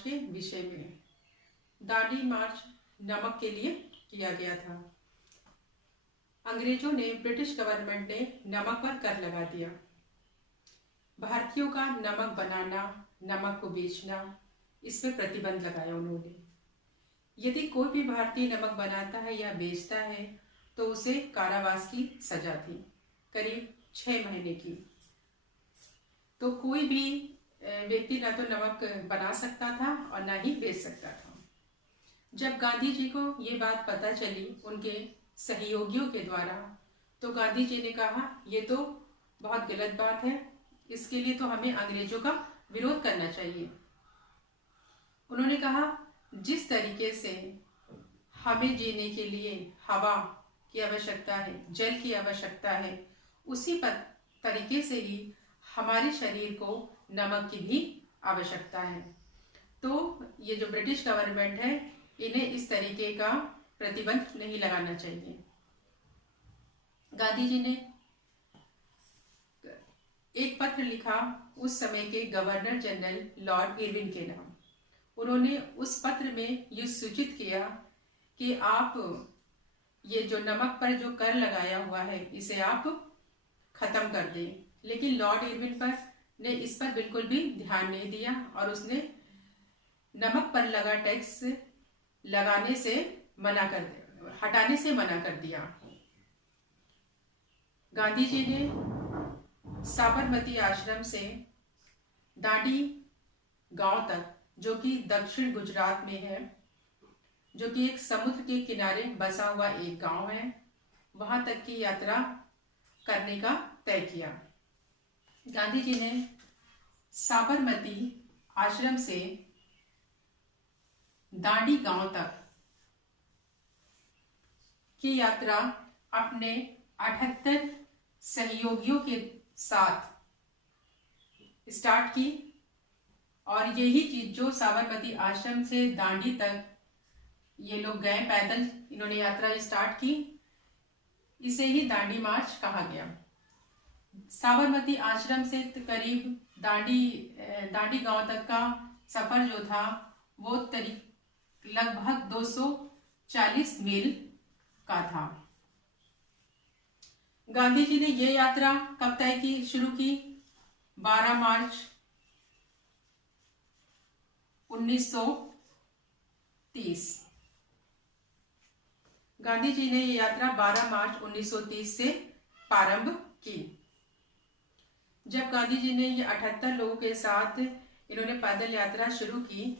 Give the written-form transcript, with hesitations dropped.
के विषय में। दांडी मार्च नमक के लिए किया गया था। अंग्रेजों ने, ब्रिटिश गवर्नमेंट ने नमक पर कर लगा दिया। भारतीयों का नमक बनाना, नमक को बेचना, इस पे प्रतिबंध लगाया उन्होंने। यदि कोई भी भारतीय नमक बनाता है या बेचता है तो उसे कारावास की सजा थी, करीब 6 महीने की। तो कोई भी व्यक्ति ना तो नमक बना सकता था और ना ही बेच सकता था। जब गांधी जी को ये बात पता चली उनके सहयोगियों के द्वारा, तो गांधी जी ने कहा ये तो बहुत गलत बात है, इसके लिए तो हमें अंग्रेजों का विरोध करना चाहिए। उन्होंने कहा जिस तरीके से हमें जीने के लिए हवा की आवश्यकता है, जल की आवश्यकता है, उसी तरीके से ही हमारे शरीर को नमक की भी आवश्यकता है। तो ये जो ब्रिटिश गवर्नमेंट है, इन्हें इस तरीके का प्रतिबंध नहीं लगाना चाहिए। गांधी जी ने एक पत्र लिखा उस समय के गवर्नर जनरल लॉर्ड इरविन के नाम। उन्होंने उस पत्र में ये सूचित किया कि आप ये जो नमक पर जो कर लगाया हुआ है इसे आप खत्म कर दें। लेकिन लॉर्ड इरविन ने इस पर बिल्कुल भी ध्यान नहीं दिया और उसने नमक पर लगा टैक्स लगाने से हटाने से मना कर दिया। गांधी जी ने साबरमती आश्रम से दांडी गांव तक, जो कि दक्षिण गुजरात में है, जो कि एक समुद्र के किनारे बसा हुआ एक गांव है, वहां तक की यात्रा करने का तय किया। गांधी जी ने साबरमती आश्रम से दांडी गांव तक की यात्रा अपने 78 सहयोगियों के साथ स्टार्ट की। और यही चीज जो साबरमती आश्रम से दांडी तक ये लोग गए पैदल, इन्होंने यात्रा स्टार्ट की, इसे ही दांडी मार्च कहा गया। साबरमती आश्रम से करीब दांडी गांव तक का सफर जो था वो लगभग 240 मील का था। गांधी जी ने ये यात्रा कब शुरू की? 12 मार्च 1930। गांधी जी ने ये यात्रा 12 मार्च 1930 से प्रारंभ की। जब गांधी जी ने ये 78 लोगों के साथ इन्होंने पैदल यात्रा शुरू की